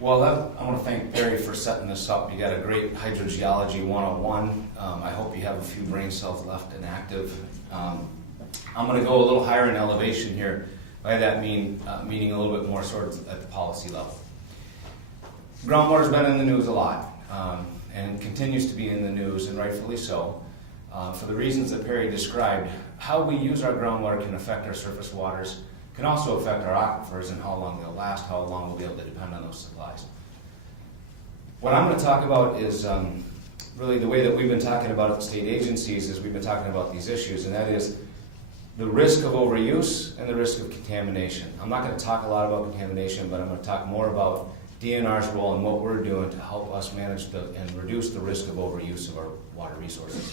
Well, I want to thank Barry for setting this up. You got a great hydrogeology 101. I hope you have a few brain cells left and active. I'm going to go a little higher in elevation here. By that meaning a little bit more sort of at the policy level. Groundwater's been in the news a lot and continues to be in the news, and rightfully so, for the reasons that Perry described. How we use our groundwater can affect our surface waters, can also affect our aquifers and how long they'll last, how long we'll be able to depend on those supplies. What I'm going to talk about is really the way that we've been talking about at the state agencies as we've been talking about these issues, and that is the risk of overuse and the risk of contamination. I'm not going to talk a lot about contamination, but I'm going to talk more about DNR's role and what we're doing to help us manage and reduce the risk of overuse of our water resources.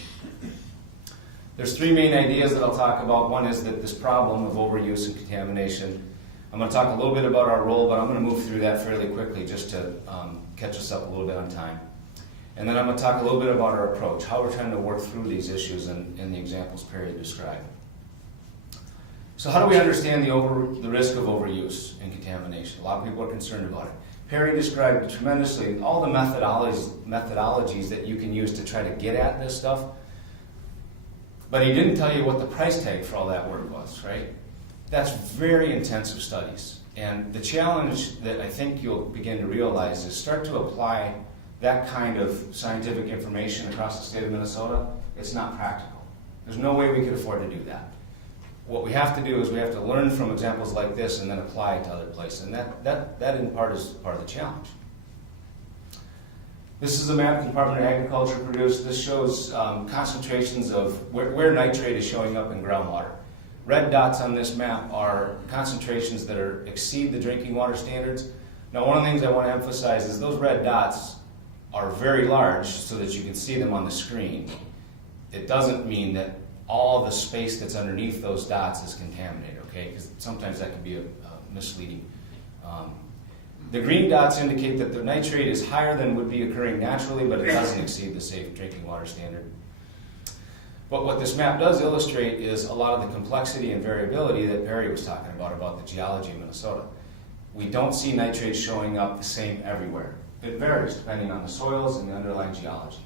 There's three main ideas that I'll talk about. One is that this problem of overuse and contamination. I'm going to talk a little bit about our role, but I'm going to move through that fairly quickly just to catch us up a little bit on time. And then I'm going to talk a little bit about our approach, how we're trying to work through these issues in the examples Perry described. So how do we understand the risk of overuse and contamination? A lot of people are concerned about it. Perry described tremendously all the methodologies that you can use to try to get at this stuff. But he didn't tell you what the price tag for all that work was, right? That's very intensive studies. And the challenge that I think you'll begin to realize is start to apply that kind of scientific information across the state of Minnesota. It's not practical. There's no way we could afford to do that. What we have to do is we have to learn from examples like this and then apply it to other places. And that in part is part of the challenge. This is a map the Department of Agriculture produced. This shows concentrations of where nitrate is showing up in groundwater. Red dots on this map are concentrations that exceed the drinking water standards. Now, one of the things I want to emphasize is those red dots are very large so that you can see them on the screen. It doesn't mean that all the space that's underneath those dots is contaminated, okay? Because sometimes that can be misleading. The green dots indicate that the nitrate is higher than would be occurring naturally, but it doesn't exceed the safe drinking water standard. But what this map does illustrate is a lot of the complexity and variability that Perry was talking about the geology of Minnesota. We don't see nitrate showing up the same everywhere. It varies depending on the soils and the underlying geology.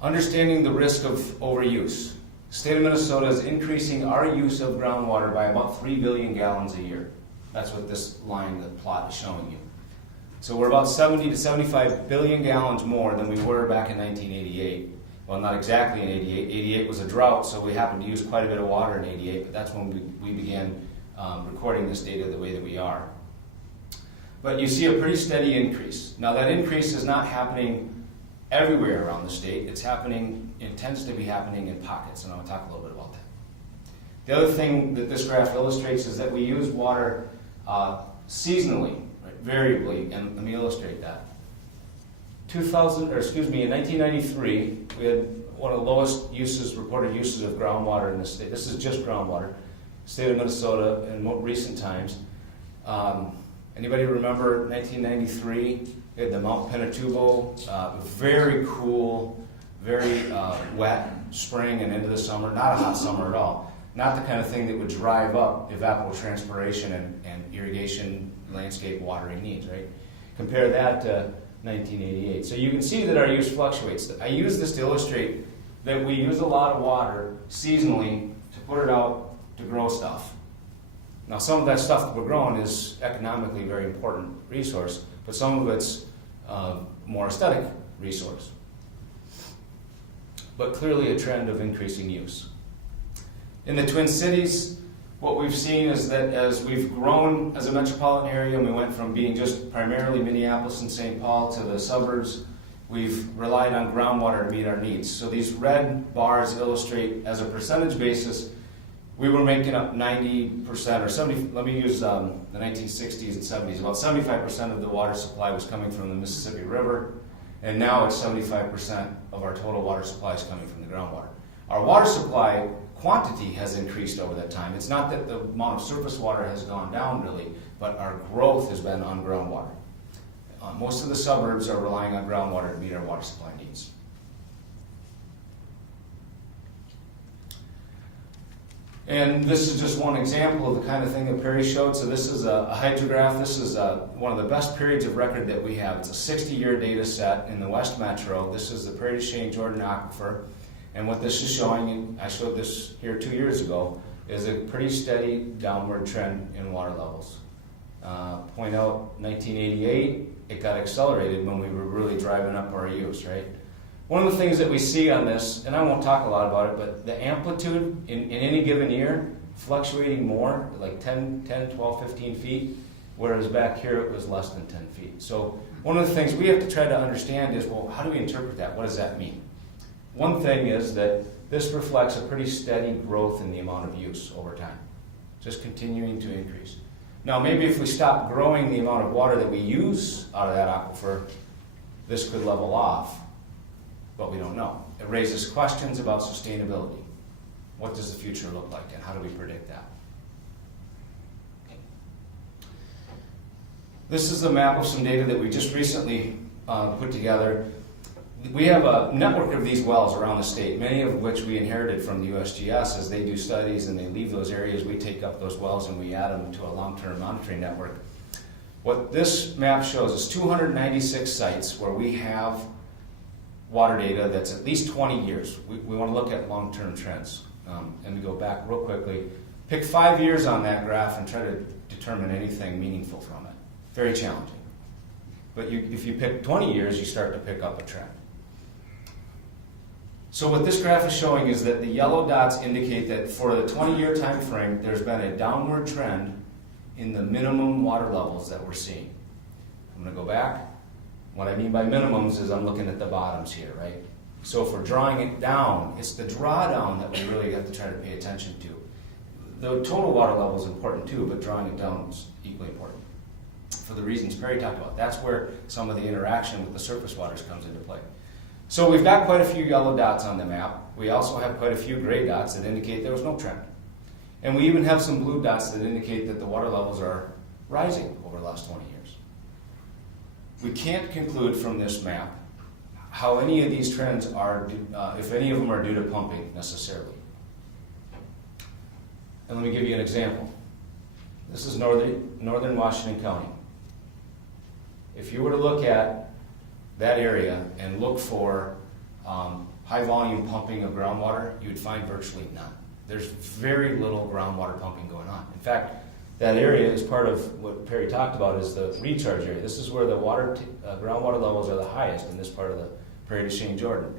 Understanding the risk of overuse. The state of Minnesota is increasing our use of groundwater by about 3 billion gallons a year. That's what this line, the plot, is showing you. So we're about 70 to 75 billion gallons more than we were back in 1988. Well, not exactly in 88. 88 was a drought, so we happened to use quite a bit of water in 88, but that's when we began recording this data the way that we are. But you see a pretty steady increase. Now, that increase is not happening everywhere around the state. It tends to be happening in pockets, and I'll talk a little bit about that. The other thing that this graph illustrates is that we use water seasonally, right, variably, and let me illustrate that. In 1993, we had one of the lowest reported uses of groundwater in the state. This is just groundwater, state of Minnesota in more recent times. Anybody remember 1993? We had the Mount Pinatubo, very cool, very wet spring and into the summer, not a hot summer at all. Not the kind of thing that would drive up evapotranspiration and irrigation, landscape watering needs, right? Compare that to 1988. So you can see that our use fluctuates. I use this to illustrate that we use a lot of water seasonally to put it out to grow stuff. Now, some of that stuff that we're growing is economically a very important resource, but some of it's more aesthetic resource. But clearly a trend of increasing use. In the Twin Cities, what we've seen is that as we've grown as a metropolitan area, and we went from being just primarily Minneapolis and St. Paul to the suburbs, we've relied on groundwater to meet our needs. So these red bars illustrate, as a percentage basis, we were making up 90% or 70, let me use the 1960s and 70s, about 75% of the water supply was coming from the Mississippi River, and now it's 75% of our total water supply is coming from the groundwater. Our water supply quantity has increased over that time. It's not that the amount of surface water has gone down really, but our growth has been on groundwater. Most of the suburbs are relying on groundwater to meet our water supply needs. And this is just one example of the kind of thing that Perry showed. So this is a hydrograph. This is one of the best periods of record that we have. It's a 60-year data set in the West Metro. This is the Prairie du Chien Jordan Aquifer. And what this is showing, and I showed this here 2 years ago, is a pretty steady downward trend in water levels. Point out 1988, it got accelerated when we were really driving up our use, right? One of the things that we see on this, and I won't talk a lot about it, but the amplitude in any given year fluctuating more, like 10, 12, 15 feet, whereas back here it was less than 10 feet. So one of the things we have to try to understand is, well, how do we interpret that? What does that mean? One thing is that this reflects a pretty steady growth in the amount of use over time, just continuing to increase. Now, maybe if we stop growing the amount of water that we use out of that aquifer, this could level off, but we don't know. It raises questions about sustainability. What does the future look like, and how do we predict that? This is a map of some data that we just recently put together. We have a network of these wells around the state, many of which we inherited from the USGS as they do studies and they leave those areas. We take up those wells and we add them to a long-term monitoring network. What this map shows is 296 sites where we have water data that's at least 20 years. We want to look at long-term trends. And we go back real quickly. Pick 5 years on that graph and try to determine anything meaningful from it. Very challenging. But if you pick 20 years, you start to pick up a trend. So what this graph is showing is that the yellow dots indicate that for the 20-year time frame, there's been a downward trend in the minimum water levels that we're seeing. I'm going to go back. What I mean by minimums is I'm looking at the bottoms here, right? So if we're drawing it down, it's the drawdown that we really have to try to pay attention to. The total water level is important too, but drawing it down is equally important for the reasons Perry talked about. That's where some of the interaction with the surface waters comes into play. So we've got quite a few yellow dots on the map. We also have quite a few gray dots that indicate there was no trend. And we even have some blue dots that indicate that the water levels are rising over the last 20 years. We can't conclude from this map how any of these trends are, if any of them are due to pumping necessarily. And let me give you an example. This is northern Washington County. If you were to look at that area and look for high volume pumping of groundwater, you would find virtually none. There's very little groundwater pumping going on. In fact, that area is part of what Perry talked about is the recharge area. This is where the groundwater levels are the highest in this part of the Prairie du Chien Jordan.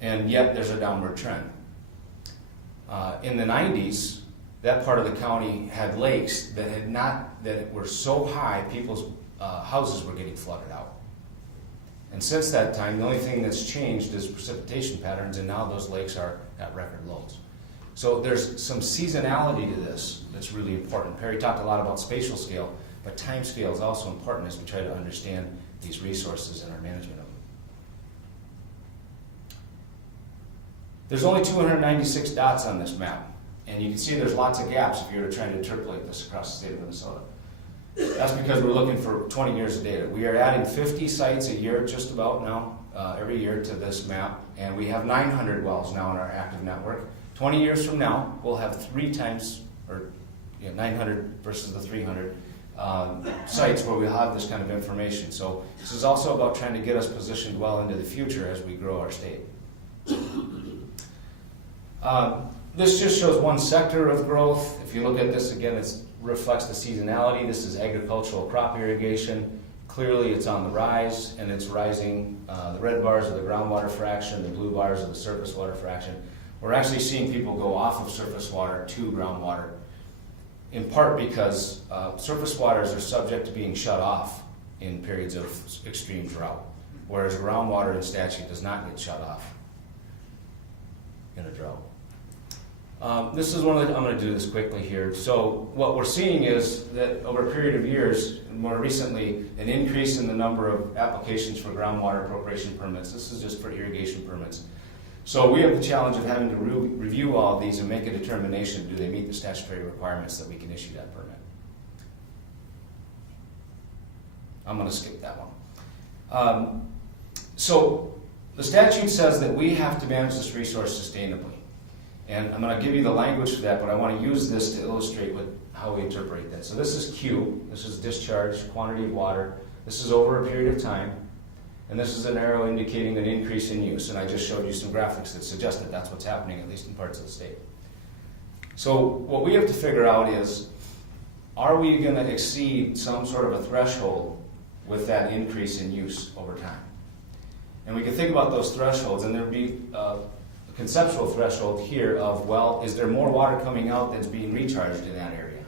And yet there's a downward trend. In the 90s, that part of the county had lakes that were so high, people's houses were getting flooded out. And since that time, the only thing that's changed is precipitation patterns, and now those lakes are at record lows. So there's some seasonality to this that's really important. Perry talked a lot about spatial scale, but time scale is also important as we try to understand these resources and our management of them. There's only 296 dots on this map, and you can see there's lots of gaps if you were trying to interpolate this across the state of Minnesota. That's because we're looking for 20 years of data. We are adding 50 sites a year just about now, every year to this map, and we have 900 wells now in our active network. 20 years from now, we'll have 3 times, or 900 versus the 300 sites where we'll have this kind of information. So this is also about trying to get us positioned well into the future as we grow our state. This just shows one sector of growth. If you look at this again, it reflects the seasonality. This is agricultural crop irrigation. Clearly it's on the rise, and it's rising. The red bars are the groundwater fraction, the blue bars are the surface water fraction. We're actually seeing people go off of surface water to groundwater, in part because surface waters are subject to being shut off in periods of extreme drought, whereas groundwater in statute does not get shut off in a drought. This is one of the, I'm going to do this quickly here. So what we're seeing is that over a period of years, more recently, an increase in the number of applications for groundwater appropriation permits. This is just for irrigation permits. So we have the challenge of having to review all of these and make a determination, do they meet the statutory requirements that we can issue that permit? I'm going to skip that one. So the statute says that we have to manage this resource sustainably. And I'm going to give you the language for that, but I want to use this to illustrate how we interpret that. So this is Q, this is discharge, quantity of water. This is over a period of time. And this is an arrow indicating an increase in use. And I just showed you some graphics that suggest that that's what's happening, at least in parts of the state. So what we have to figure out is, are we going to exceed some sort of a threshold with that increase in use over time? And we can think about those thresholds, and there'd be a conceptual threshold here of, well, is there more water coming out that's being recharged in that area?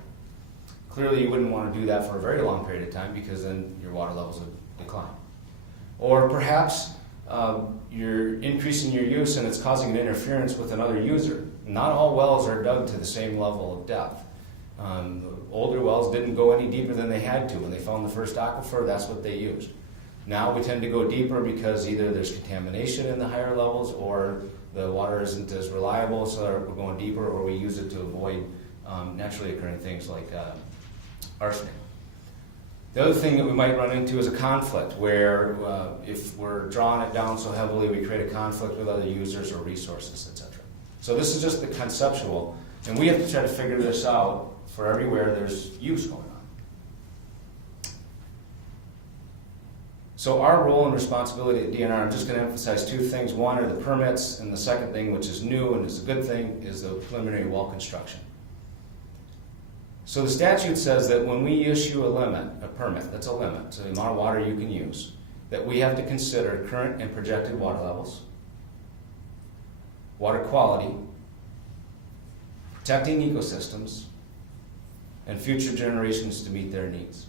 Clearly you wouldn't want to do that for a very long period of time, because then your water levels would decline. Or perhaps you're increasing your use and it's causing an interference with another user. Not all wells are dug to the same level of depth. Older wells didn't go any deeper than they had to. When they found the first aquifer, that's what they used. Now we tend to go deeper because either there's contamination in the higher levels, or the water isn't as reliable, so we're going deeper, or we use it to avoid naturally occurring things like arsenic. The other thing that we might run into is a conflict, where if we're drawing it down so heavily, we create a conflict with other users or resources, etc. So this is just the conceptual, and we have to try to figure this out for everywhere there's use going on. So our role and responsibility at DNR, I'm just going to emphasize two things. One are the permits, and the second thing, which is new and is a good thing, is the preliminary well construction. So the statute says that when we issue a permit, that's a limit to the amount of water you can use, that we have to consider current and projected water levels, water quality, protecting ecosystems, and future generations to meet their needs.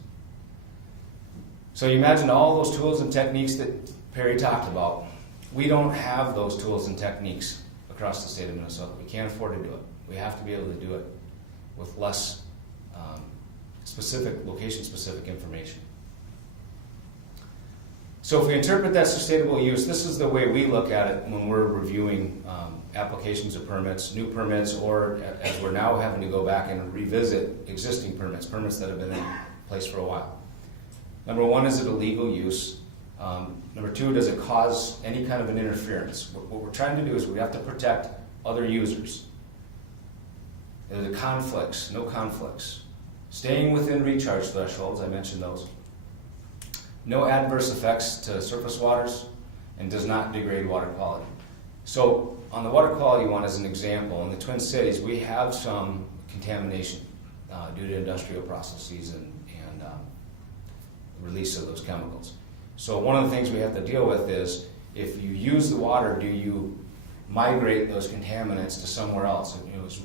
So you imagine all those tools and techniques that Perry talked about. We don't have those tools and techniques across the state of Minnesota. We can't afford to do it. We have to be able to do it with less location-specific information. So if we interpret that sustainable use, this is the way we look at it when we're reviewing applications of permits, new permits, or as we're now having to go back and revisit existing permits that have been in place for a while. Number one, is it a legal use? Number two, does it cause any kind of an interference? What we're trying to do is we have to protect other users. Are there conflicts? No conflicts. Staying within recharge thresholds, I mentioned those. No adverse effects to surface waters, and does not degrade water quality. So on the water quality one, as an example, in the Twin Cities, we have some contamination due to industrial processes and release of those chemicals. So one of the things we have to deal with is, if you use the water, do you migrate those contaminants to somewhere else?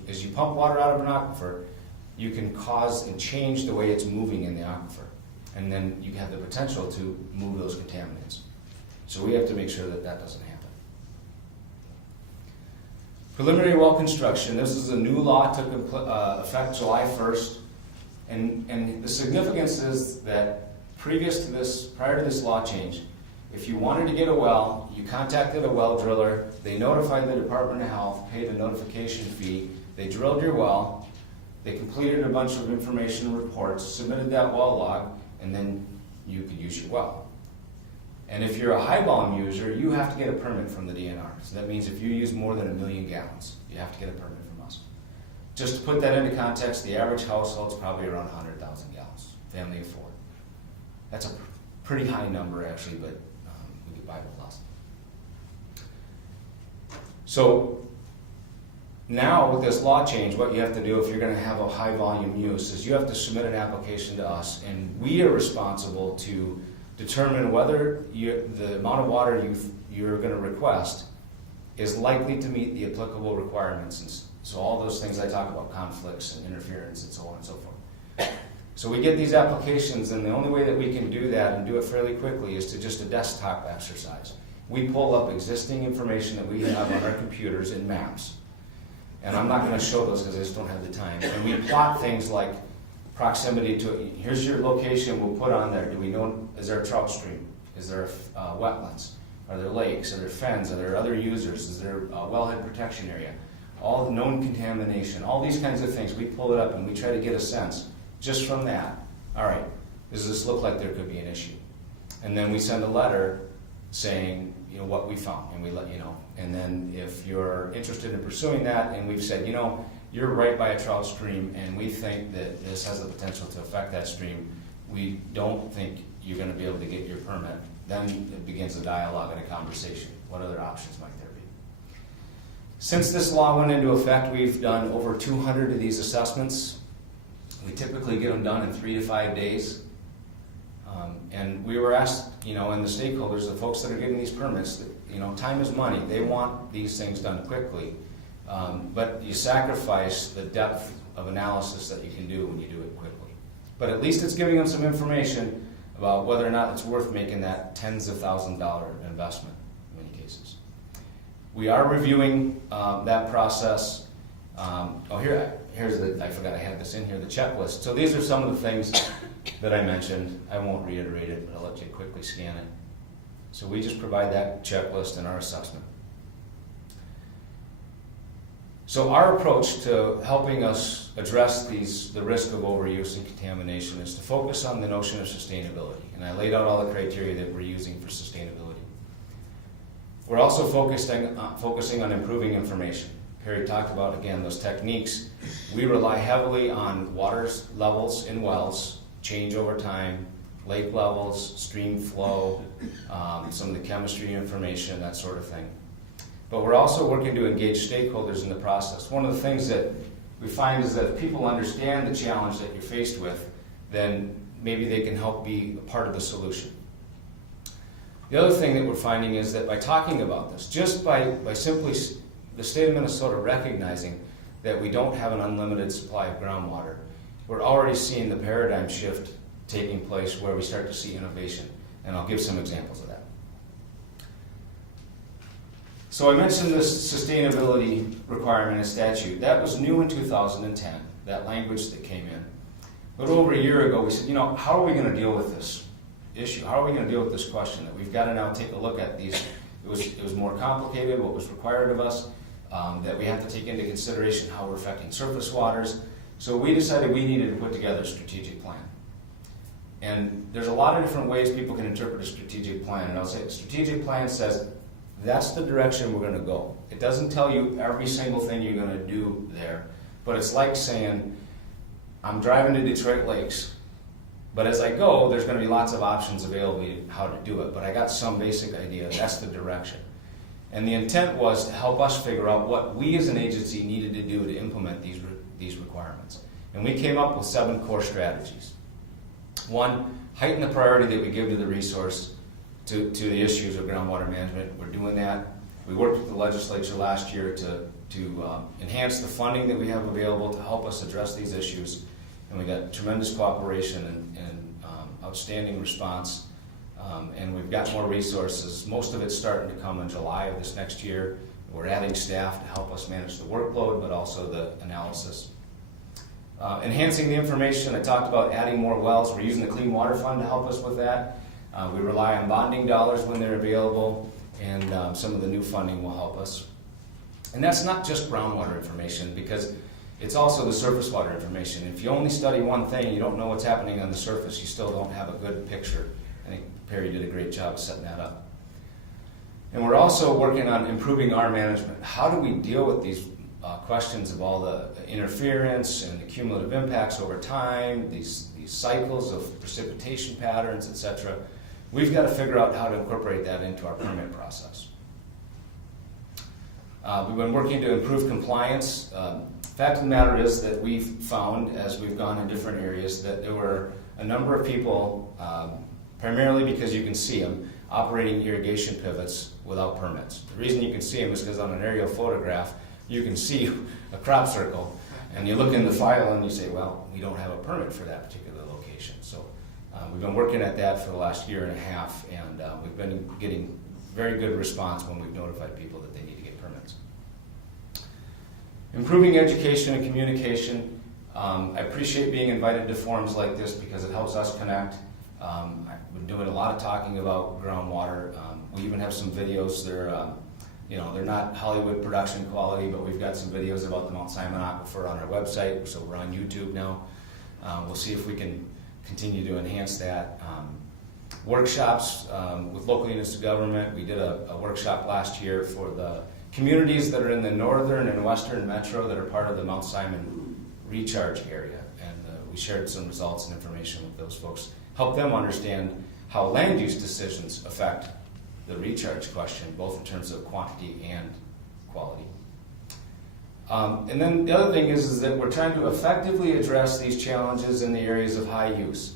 As you pump water out of an aquifer, you can cause and change the way it's moving in the aquifer. And then you have the potential to move those contaminants. So we have to make sure that that doesn't happen. Preliminary well construction. This is a new law, took effect July 1st. And the significance is that prior to this law change, if you wanted to get a well, you contacted a well driller, they notified the Department of Health, paid a notification fee, they drilled your well, they completed a bunch of information reports, submitted that well log, and then you could use your well. And if you're a high volume user, you have to get a permit from the DNR. So that means if you use more than 1 million gallons, you have to get a permit from us. Just to put that into context, the average household is probably around 100,000 gallons, family of 4. That's a pretty high number actually, but we get by with less. So now with this law change, what you have to do if you're going to have a high volume use is you have to submit an application to us, and we are responsible to determine whether the amount of water you're going to request is likely to meet the applicable requirements. And so all those things I talk about, conflicts and interference and so on and so forth. So we get these applications, and the only way that we can do that and do it fairly quickly is to just a desktop exercise. We pull up existing information that we have on our computers in maps. And I'm not going to show those because I just don't have the time. And we plot things like proximity to, here's your location, we'll put on there. Do we know, is there a trout stream? Is there wetlands? Are there lakes? Are there fens? Are there other users? Is there a wellhead protection area? All the known contamination, all these kinds of things. We pull it up and we try to get a sense just from that. All right, does this look like there could be an issue? And then we send a letter saying, you know, what we found, and we let you know. And then if you're interested in pursuing that, and we've said, you know, you're right by a trout stream, and we think that this has the potential to affect that stream, we don't think you're going to be able to get your permit, then it begins a dialogue and a conversation. What other options might there be? Since this law went into effect, we've done over 200 of these assessments. We typically get them done in 3 to 5 days. And we were asked, you know, and the stakeholders, the folks that are getting these permits, that, you know, time is money. They want these things done quickly. But you sacrifice the depth of analysis that you can do when you do it quickly. But at least it's giving them some information about whether or not it's worth making that tens of thousands of dollars investment in many cases. We are reviewing that process. Here's I forgot I had this in here, the checklist. So these are some of the things that I mentioned. I won't reiterate it, but I'll let you quickly scan it. So we just provide that checklist in our assessment. So our approach to helping us address the risk of overuse and contamination is to focus on the notion of sustainability. And I laid out all the criteria that we're using for sustainability. We're also focusing on improving information. Perry talked about, again, those techniques. We rely heavily on water levels in wells, change over time, lake levels, stream flow, some of the chemistry information, that sort of thing. But we're also working to engage stakeholders in the process. One of the things that we find is that if people understand the challenge that you're faced with, then maybe they can help be a part of the solution. The other thing that we're finding is that by talking about this, just by simply the state of Minnesota recognizing that we don't have an unlimited supply of groundwater, we're already seeing the paradigm shift taking place where we start to see innovation. And I'll give some examples of that. So I mentioned this sustainability requirement in statute. That was new in 2010, that language that came in. But over a year ago, we said, you know, how are we going to deal with this issue? How are we going to deal with this question? That we've got to now take a look at these. It was more complicated, what was required of us, that we have to take into consideration how we're affecting surface waters. So we decided we needed to put together a strategic plan. And there's a lot of different ways people can interpret a strategic plan. And I'll say a strategic plan says, that's the direction we're going to go. It doesn't tell you every single thing you're going to do there, but it's like saying, I'm driving to Detroit Lakes, but as I go, there's going to be lots of options available how to do it, but I got some basic idea. That's the direction. And the intent was to help us figure out what we as an agency needed to do to implement these requirements. And we came up with 7 core strategies. 1, heighten the priority that we give to the resource, to the issues of groundwater management. We're doing that. We worked with the legislature last year to enhance the funding that we have available to help us address these issues. And we got tremendous cooperation and outstanding response. And we've got more resources. Most of it's starting to come in July of this next year. We're adding staff to help us manage the workload, but also the analysis. Enhancing the information, I talked about adding more wells. We're using the Clean Water Fund to help us with that. We rely on bonding dollars when they're available, and some of the new funding will help us. And that's not just groundwater information, because it's also the surface water information. If you only study one thing, you don't know what's happening on the surface, you still don't have a good picture. I think Perry did a great job of setting that up. And we're also working on improving our management. How do we deal with these questions of all the interference and the cumulative impacts over time, these cycles of precipitation patterns, etc.? We've got to figure out how to incorporate that into our permit process. We've been working to improve compliance. Fact of the matter is that we've found, as we've gone in different areas, that there were a number of people, primarily because you can see them, operating irrigation pivots without permits. The reason you can see them is because on an aerial photograph, you can see a crop circle, and you look in the file and you say, well, we don't have a permit for that particular location. So we've been working at that for the last year and a half, and we've been getting very good response when we've notified people that they need to get permits. Improving education and communication. I appreciate being invited to forums like this because it helps us connect. I've been doing a lot of talking about groundwater. We even have some videos. They're not Hollywood production quality, but we've got some videos about the Mount Simon Aquifer on our website, so we're on YouTube now. We'll see if we can continue to enhance that. Workshops with local units of government. We did a workshop last year for the communities that are in the northern and western metro that are part of the Mount Simon recharge area, and we shared some results and information with those folks, help them understand how land use decisions affect the recharge question, both in terms of quantity and quality. And then the other thing is that we're trying to effectively address these challenges in the areas of high use.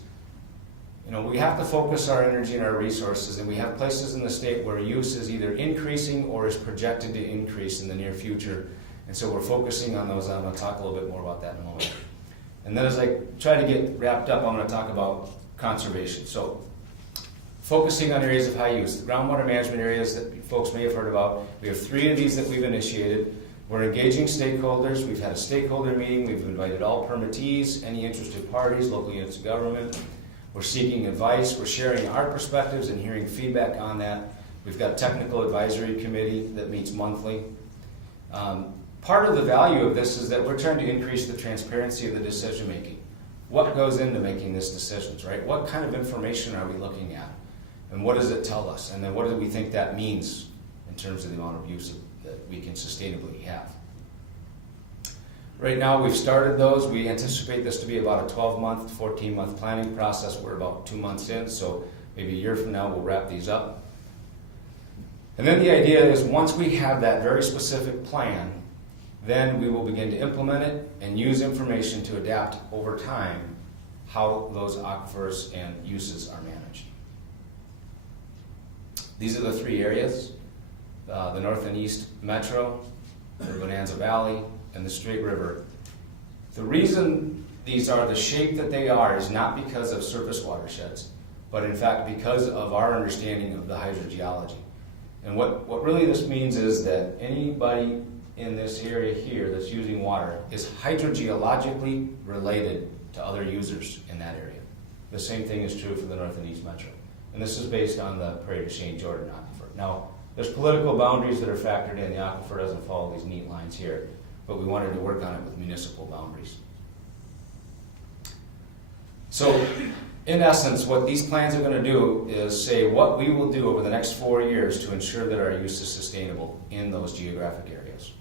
We have to focus our energy and our resources, and we have places in the state where use is either increasing or is projected to increase in the near future. And so we're focusing on those. I'm going to talk a little bit more about that in a moment. And then as I try to get wrapped up, I'm going to talk about conservation. So focusing on areas of high use, the groundwater management areas that folks may have heard about. We have 3 of these that we've initiated. We're engaging stakeholders. We've had a stakeholder meeting. We've invited all permittees, any interested parties, local units of government. We're seeking advice. We're sharing our perspectives and hearing feedback on that. We've got a technical advisory committee that meets monthly. Part of the value of this is that we're trying to increase the transparency of the decision making. What goes into making these decisions, right? What kind of information are we looking at? And what does it tell us? And then what do we think that means in terms of the amount of use that we can sustainably have? Right now we've started those. We anticipate this to be about a 12-month, 14-month planning process. We're about 2 months in, so maybe a year from now we'll wrap these up. And then the idea is once we have that very specific plan, then we will begin to implement it and use information to adapt over time how those aquifers and uses are managed. These are the 3 areas, the North and East Metro, the Bonanza Valley, and the Straight River. The reason these are the shape that they are is not because of surface watersheds, but in fact because of our understanding of the hydrogeology. And what really this means is that anybody in this area here that's using water is hydrogeologically related to other users in that area. The same thing is true for the North and East Metro. And this is based on the Prairie du Chien Jordan Aquifer. Now, there's political boundaries that are factored in. The aquifer doesn't follow these neat lines here, but we wanted to work on it with municipal boundaries. So, in essence, what these plans are going to do is say what we will do over the next 4 years to ensure that our use is sustainable in those geographic areas.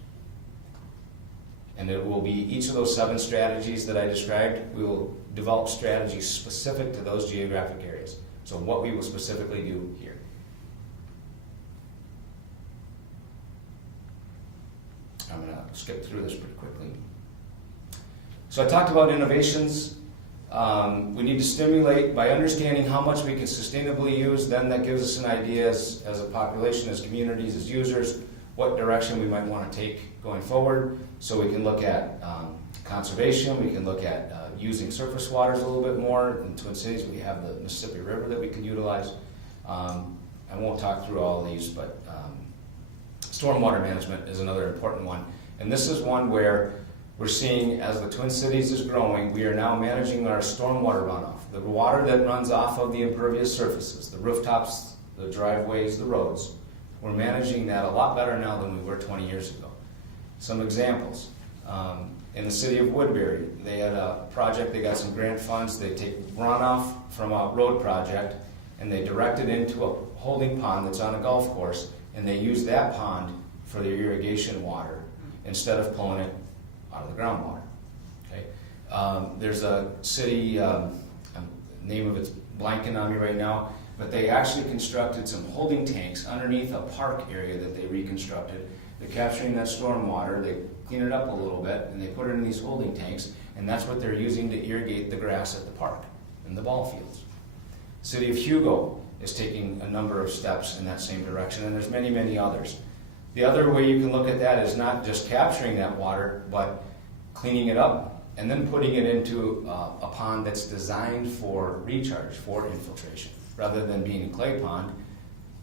And it will be each of those 7 strategies that I described. We will develop strategies specific to those geographic areas. So what we will specifically do here. I'm going to skip through this pretty quickly. So I talked about innovations. We need to stimulate by understanding how much we can sustainably use. Then that gives us an idea as a population, as communities, as users, what direction we might want to take going forward. So we can look at conservation. We can look at using surface waters a little bit more. In Twin Cities, we have the Mississippi River that we could utilize. I won't talk through all of these, but stormwater management is another important one. And this is one where we're seeing as the Twin Cities is growing, we are now managing our stormwater runoff. The water that runs off of the impervious surfaces, the rooftops, the driveways, the roads. We're managing that a lot better now than we were 20 years ago. Some examples. In the city of Woodbury, they had a project, they got some grant funds, they take runoff from a road project and they direct it into a holding pond that's on a golf course, and they use that pond for their irrigation water instead of pulling it out of the groundwater. Okay? There's a city, name of it's blanking on me right now, but they actually constructed some holding tanks underneath a park area that they reconstructed. They're capturing that storm water, they clean it up a little bit, and they put it in these holding tanks, and that's what they're using to irrigate the grass at the park and the ball fields. City of Hugo is taking a number of steps in that same direction, and there's many, many others. The other way you can look at that is not just capturing that water, but cleaning it up and then putting it into a pond that's designed for recharge, for infiltration. Rather than being a clay pond,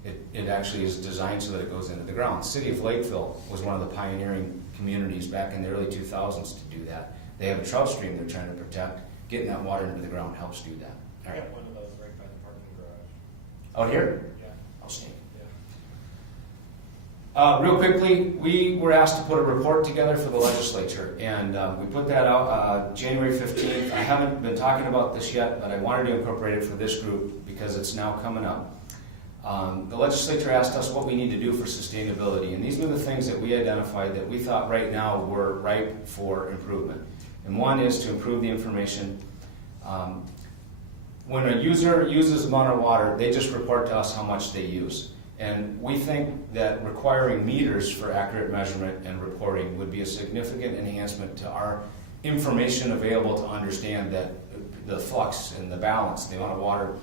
It actually is designed so that it goes into the ground. City of Lakeville was one of the pioneering communities back in the early 2000s to do that. They have a trout stream they're trying to protect. Getting that water into the ground helps do that. All right. I got one of those right by the parking garage. Out here? Yeah. Outstanding. Yeah. Real quickly, we were asked to put a report together for the legislature, and we put that out January 15th. I haven't been talking about this yet, but I wanted to incorporate it for this group because it's now coming up. The legislature asked us what we need to do for sustainability, and these were the things that we identified that we thought right now were ripe for improvement. And one is to improve the information. When a user uses amount of water, they just report to us how much they use. And we think that requiring meters for accurate measurement and reporting would be a significant enhancement to our information available to understand that the flux and the balance, the amount of water,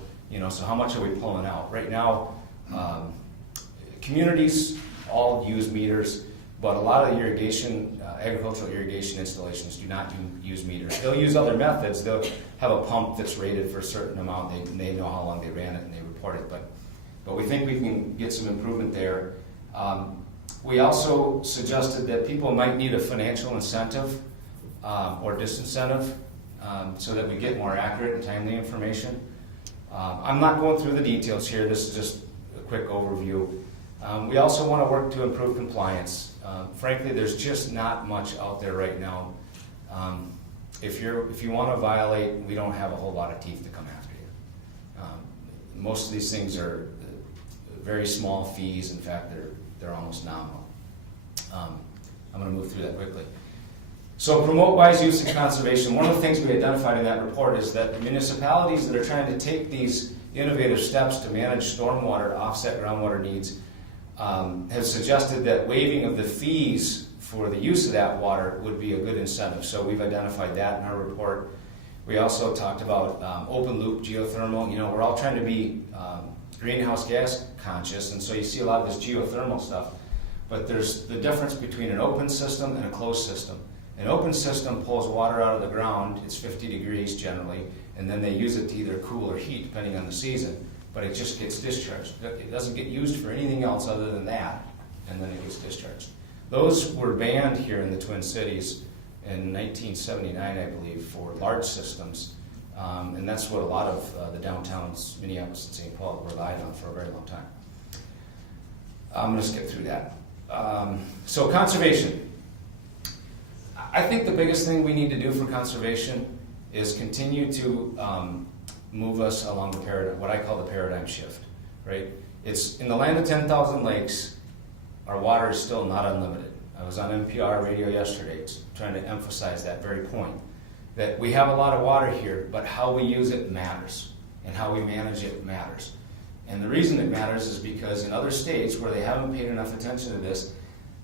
so how much are we pulling out? Right now, communities all use meters, but a lot of the irrigation, agricultural irrigation installations do not use meters. They'll use other methods. They'll have a pump that's rated for a certain amount. They know how long they ran it and they report it, but we think we can get some improvement there. We also suggested that people might need a financial incentive or disincentive so that we get more accurate and timely information. I'm not going through the details here. This is just a quick overview. We also want to work to improve compliance. Frankly, there's just not much out there right now. If you want to violate, we don't have a whole lot of teeth to come after you. Most of these things are very small fees. In fact, they're almost nominal. I'm going to move through that quickly. So promote wise use and conservation. One of the things we identified in that report is that municipalities that are trying to take these innovative steps to manage stormwater, to offset groundwater needs, have suggested that waiving of the fees for the use of that water would be a good incentive. So we've identified that in our report. We also talked about open loop geothermal. We're all trying to be greenhouse gas conscious, and so you see a lot of this geothermal stuff. But there's the difference between an open system and a closed system. An open system pulls water out of the ground, it's 50 degrees generally, and then they use it to either cool or heat, depending on the season, but it just gets discharged. It doesn't get used for anything else other than that, and then it gets discharged. Those were banned here in the Twin Cities in 1979, I believe, for large systems, and that's what a lot of the downtowns, Minneapolis and St. Paul, relied on for a very long time. I'm going to skip through that. So conservation. I think the biggest thing we need to do for conservation is continue to move us along the paradigm, what I call the paradigm shift, right? It's in the land of 10,000 lakes, our water is still not unlimited. I was on NPR radio yesterday trying to emphasize that very point, that we have a lot of water here, but how we use it matters, and how we manage it matters. And the reason it matters is because in other states where they haven't paid enough attention to this,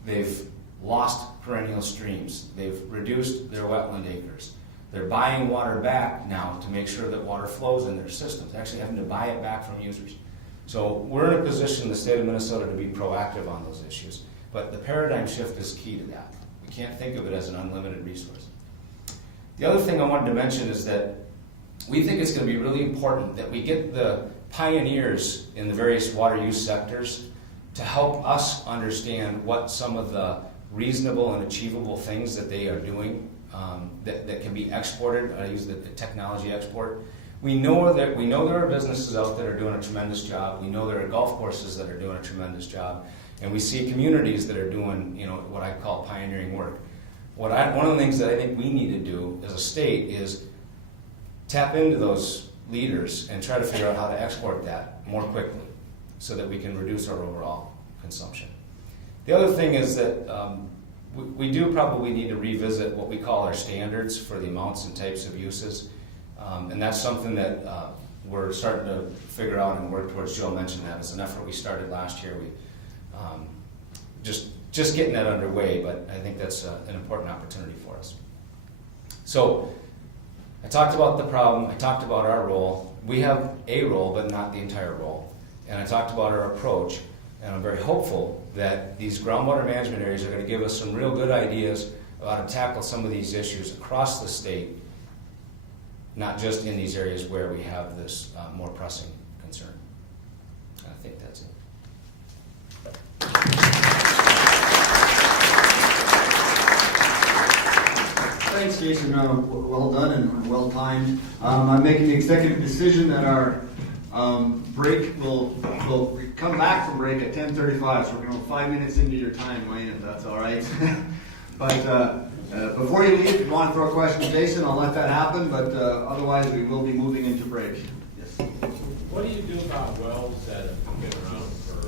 they've lost perennial streams. They've reduced their wetland acres. They're buying water back now to make sure that water flows in their systems, actually having to buy it back from users. So we're in a position in the state of Minnesota to be proactive on those issues. But the paradigm shift is key to that. We can't think of it as an unlimited resource. The other thing I wanted to mention is that we think it's going to be really important that we get the pioneers in the various water use sectors to help us understand what some of the reasonable and achievable things that they are doing that can be exported. I use the technology export. We know there are businesses out there that are doing a tremendous job. We know there are golf courses that are doing a tremendous job, and we see communities that are doing what I call pioneering work. One of the things that I think we need to do as a state is tap into those leaders and try to figure out how to export that more quickly so that we can reduce our overall consumption. The other thing is that we do probably need to revisit what we call our standards for the amounts and types of uses. And that's something that we're starting to figure out and work towards. Joe mentioned that as an effort we started last year. We just getting that underway, but I think that's an important opportunity for us. So I talked about the problem. I talked about our role. We have a role, but not the entire role. And I talked about our approach. And I'm very hopeful that these groundwater management areas are going to give us some real good ideas about how to tackle some of these issues across the state, not just in these areas where we have this more pressing concern. I think that's it. Jason. Well done and well timed. I'm making the executive decision that our break will come back from break at 10:35. So we're going to go 5 minutes into your time, Wayne, if that's all right. But before you leave, if you want to throw a question to Jason, I'll let that happen. But otherwise, we will be moving into break. Yes. What do you do about wells that have been around for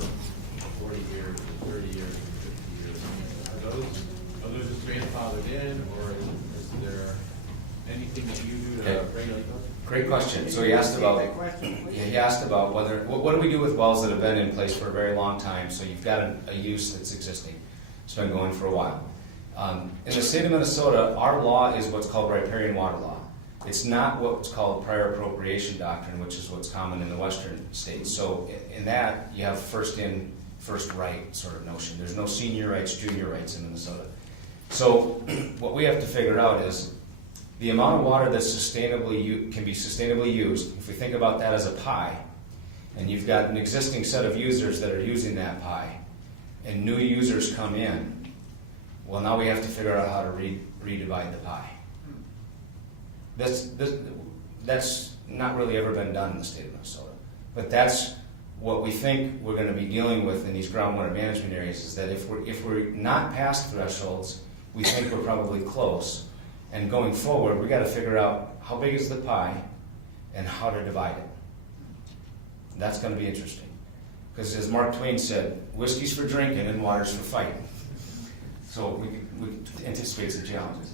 40 years, or 30 years, or 50 years? Are those just grandfathered in, or is there anything that you do to regulate those? Great question. So he asked about whether, what do we do with wells that have been in place for a very long time? So you've got a use that's existing. It's been going for a while. In the state of Minnesota, our law is what's called riparian water law. It's not what's called prior appropriation doctrine, which is what's common in the western states. So in that, you have first in, first right sort of notion. There's no senior rights, junior rights in Minnesota. So what we have to figure out is the amount of water that can be sustainably used. If we think about that as a pie, and you've got an existing set of users that are using that pie, and new users come in, well, now we have to figure out how to redivide the pie. That's not really ever been done in the state of Minnesota. But that's what we think we're going to be dealing with in these groundwater management areas, is that if we're not past thresholds, we think we're probably close. And going forward, we've got to figure out how big is the pie and how to divide it. That's going to be interesting. Because as Mark Twain said, whiskey's for drinking and water's for fighting. So we anticipate some challenges.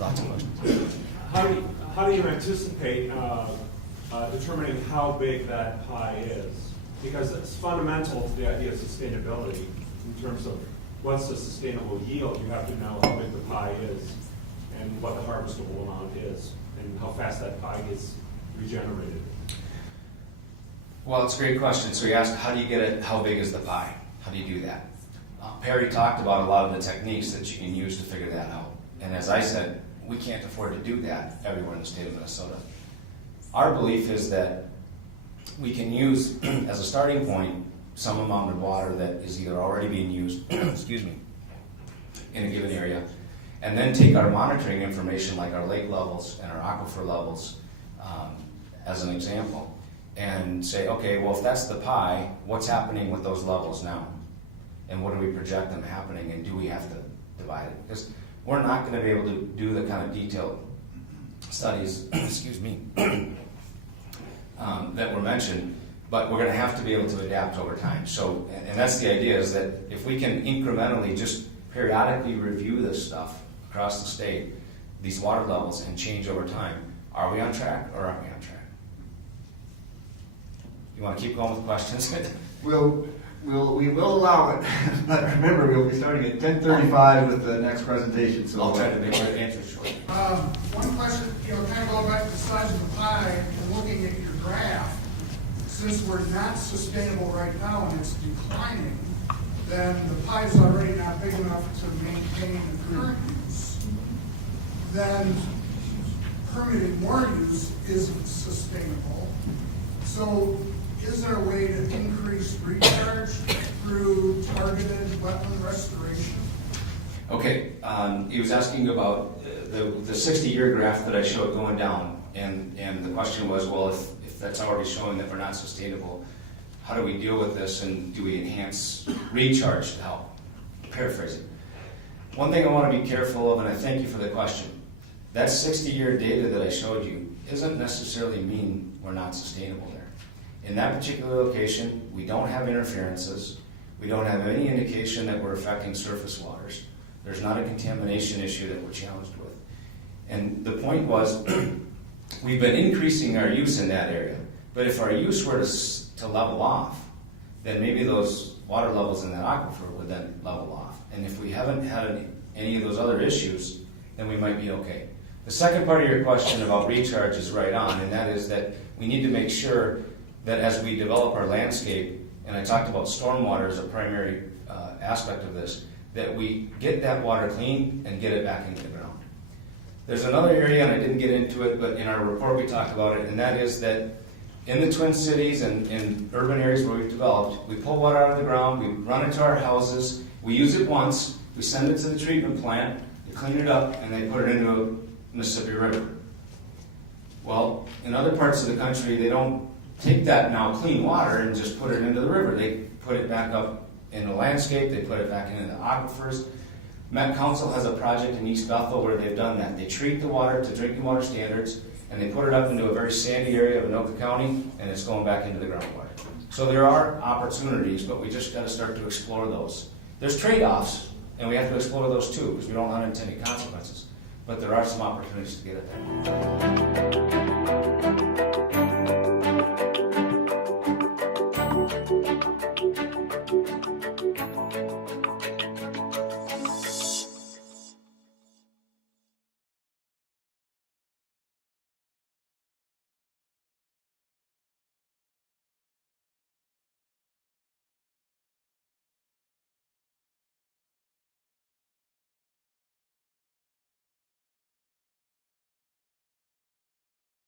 Lots of questions. How do you anticipate determining how big that pie is? Because it's fundamental to the idea of sustainability in terms of what's the sustainable yield. You have to know how big the pie is and what the harvestable amount is and how fast that pie gets regenerated. Well, it's a great question. So you asked, how do you get it, how big is the pie? How do you do that? Perry talked about a lot of the techniques that you can use to figure that out. And as I said, we can't afford to do that everywhere in the state of Minnesota. Our belief is that we can use, as a starting point, some amount of water that is either already being used, excuse me, in a given area, and then take our monitoring information like our lake levels and our aquifer levels as an example, and say, okay, well, if that's the pie, what's happening with those levels now? And what do we project them happening, and do we have to divide it? Because we're not going to be able to do the kind of detailed studies, excuse me, that were mentioned, but we're going to have to be able to adapt over time. So, and that's the idea, is that if we can incrementally just periodically review this stuff across the state, these water levels, and change over time, are we on track or aren't we on track? You want to keep going with questions? We will allow it, but remember, we'll be starting at 10:35 with the next presentation. So I'll try to make my answer short. One question, kind of going back to the size of the pie and looking at your graph, since we're not sustainable right now and it's declining, then the pie is already not big enough to maintain the current use. Then permitting more use isn't sustainable. So is there a way to increase recharge through targeted wetland restoration? Okay, he was asking about the 60-year graph that I showed going down, and the question was, well, if that's already showing that we're not sustainable, how do we deal with this, and do we enhance recharge to help? Paraphrasing. One thing I want to be careful of, and I thank you for the question, that 60-year data that I showed you doesn't necessarily mean we're not sustainable there. In that particular location, we don't have interferences. We don't have any indication that we're affecting surface waters. There's not a contamination issue that we're challenged with. And the point was, we've been increasing our use in that area. But if our use were to level off, then maybe those water levels in that aquifer would then level off. And if we haven't had any of those other issues, then we might be okay. The second part of your question about recharge is right on, and that is that we need to make sure that as we develop our landscape, and I talked about stormwater as a primary aspect of this, that we get that water clean and get it back into the ground. There's another area, and I didn't get into it, but in our report we talked about it, and that is that in the Twin Cities and in urban areas where we've developed, we pull water out of the ground, we run it to our houses, we use it once, we send it to the treatment plant, to clean it up, and they put it into a Mississippi River. Well, in other parts of the country, they don't take that now clean water and just put it into the river. They put it back up in the landscape, they put it back into the aquifers. Met Council has a project in East Bethel where they've done that. They treat the water to drinking water standards, and they put it up into a very sandy area of Anoka County, and it's going back into the groundwater. So there are opportunities, but we just got to start to explore those. There's trade-offs, and we have to explore those too, because we don't want unintended consequences. But there are some opportunities to get at that.